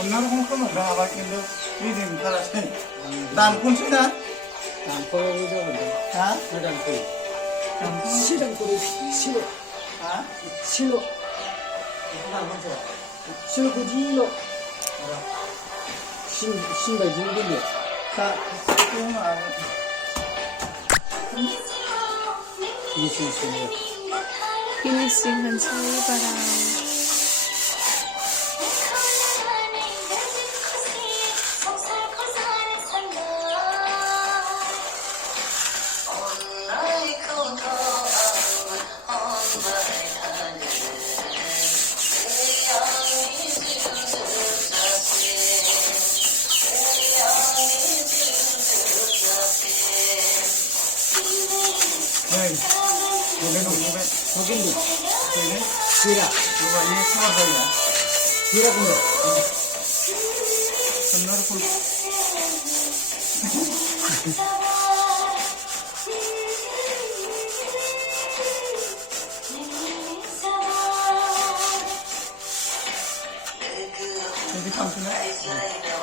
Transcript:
অন্যরকম কোনো আবার কিন্তু দিন তারা দাম কোনছে না দাম করে হ্যাঁ দাম করে 시장 거래 싫어 হ্যাঁ 싫어 싫어 그지로 신발 준비해 তা আর 이수 Finishing ng sari parang এই ওদের ওদের 저긴데 되게 기라 누가 이 사과야 기라 근데 어ন্যরকম 여기 잠시만